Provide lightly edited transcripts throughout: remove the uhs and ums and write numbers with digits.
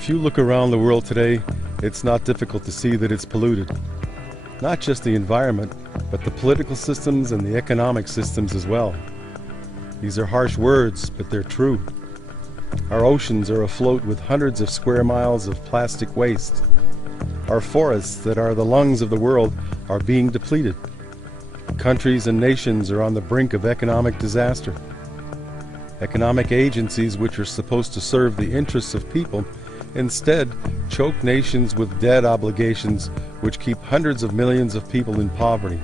If you look around the world today, it's not difficult to see that it's polluted. Not just the environment, but the political systems and the economic systems as well. These are harsh words, but they're true. Our oceans are afloat with hundreds of square miles of plastic waste. Our forests that are the lungs of the world are being depleted. Countries and nations are on the brink of economic disaster. Economic agencies which are supposed to serve the interests of people instead choke nations with debt obligations which keep hundreds of millions of people in poverty.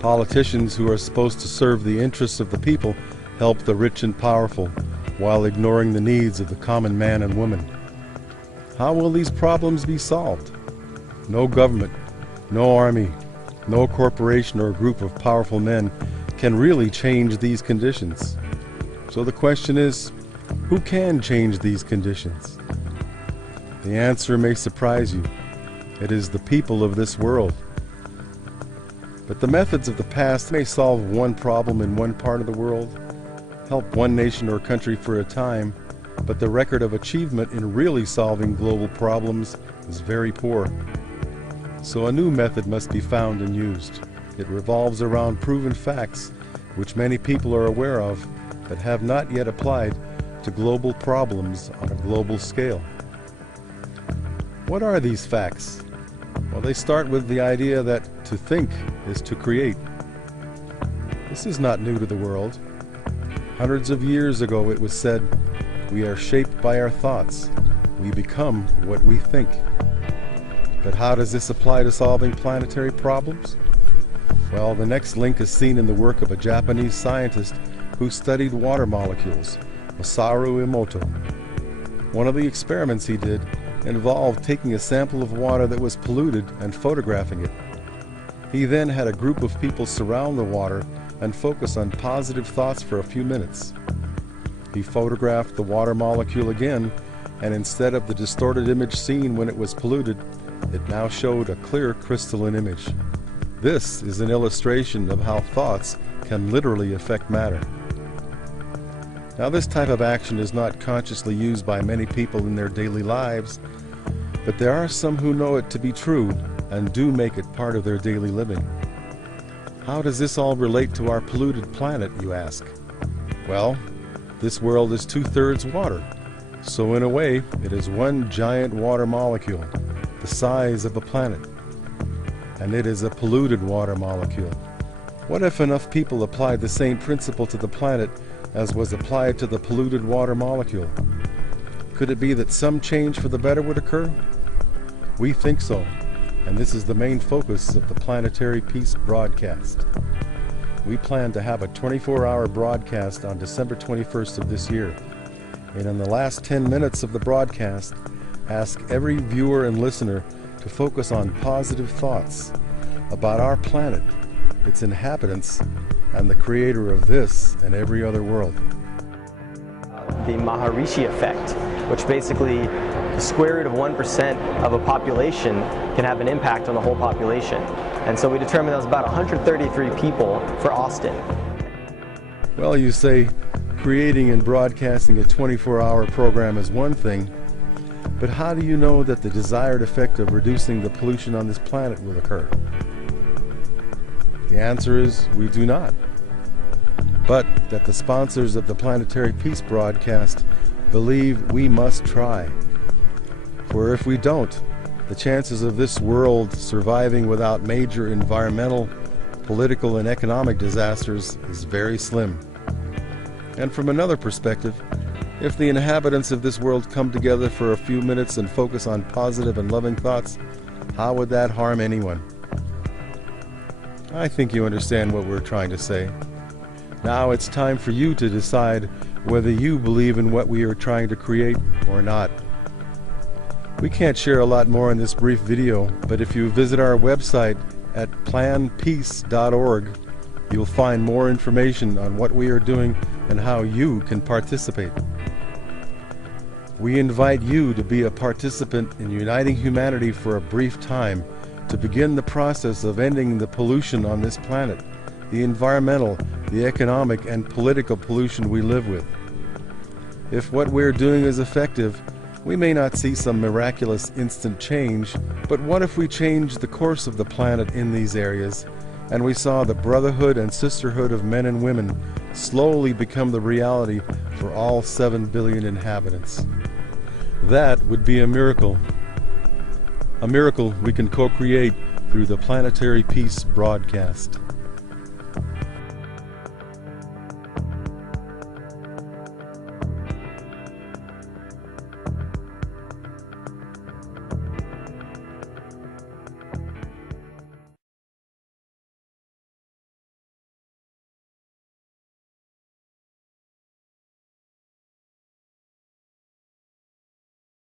Politicians who are supposed to serve the interests of the people help the rich and powerful while ignoring the needs of the common man and woman. How will these problems be solved? No government, no army, no corporation or group of powerful men can really change these conditions. So the question is, who can change these conditions? The answer may surprise you. It is the people of this world. But the methods of the past may solve one problem in one part of the world, help one nation or country for a time, but the record of achievement in really solving global problems is very poor. So a new method must be found and used. It revolves around proven facts, which many people are aware of, but have not yet applied to global problems on a global scale. What are these facts? Well, they start with the idea that to think is to create. This is not new to the world. Hundreds of years ago it was said, "We are shaped by our thoughts. We become what we think." But how does this apply to solving planetary problems? Well, the next link is seen in the work of a Japanese scientist who studied water molecules, Masaru Emoto. One of the experiments he did involved taking a sample of water that was polluted and photographing it. He then had a group of people surround the water and focus on positive thoughts for a few minutes. He photographed the water molecule again, and instead of the distorted image seen when it was polluted, it now showed a clear crystalline image. This is an illustration of how thoughts can literally affect matter. Now, this type of action is not consciously used by many people in their daily lives, but there are some who know it to be true and do make it part of their daily living. How does this all relate to our polluted planet, you ask? Well, this world is 2/3 water, so in a way it is one giant water molecule, the size of a planet. And it is a polluted water molecule. What if enough people applied the same principle to the planet as was applied to the polluted water molecule? Could it be that some change for the better would occur? We think so, and this is the main focus of the Planetary Peace broadcast. We plan to have a 24-hour broadcast on December 21st of this year, and in the last 10 minutes of the broadcast, ask every viewer and listener to focus on positive thoughts about our planet, its inhabitants, and the creator of this and every other world. The Maharishi effect, which basically the square root of 1% of a population can have an impact on the whole population. And so we determined that was about 133 people for Austin. Well, you say creating and broadcasting a 24-hour program is one thing, but how do you know that the desired effect of reducing the pollution on this planet will occur? The answer is we do not. But that the sponsors of the Planetary Peace broadcast believe we must try. For if we don't, the chances of this world surviving without major environmental, political, and economic disasters is very slim. And from another perspective, if the inhabitants of this world come together for a few minutes and focus on positive and loving thoughts, how would that harm anyone? I think you understand what we're trying to say. Now it's time for you to decide whether you believe in what we are trying to create or not. We can't share a lot more in this brief video, but if you visit our website at planpeace.org, you'll find more information on what we are doing and how you can participate. We invite you to be a participant in uniting humanity for a brief time to begin the process of ending the pollution on this planet, the environmental, the economic, and political pollution we live with. If what we're doing is effective, We may not see some miraculous instant change, but what if we changed the course of the planet in these areas, and we saw the brotherhood and sisterhood of men and women slowly become the reality for all 7 billion inhabitants? That would be a miracle. A miracle we can co-create through the Planetary Peace broadcast.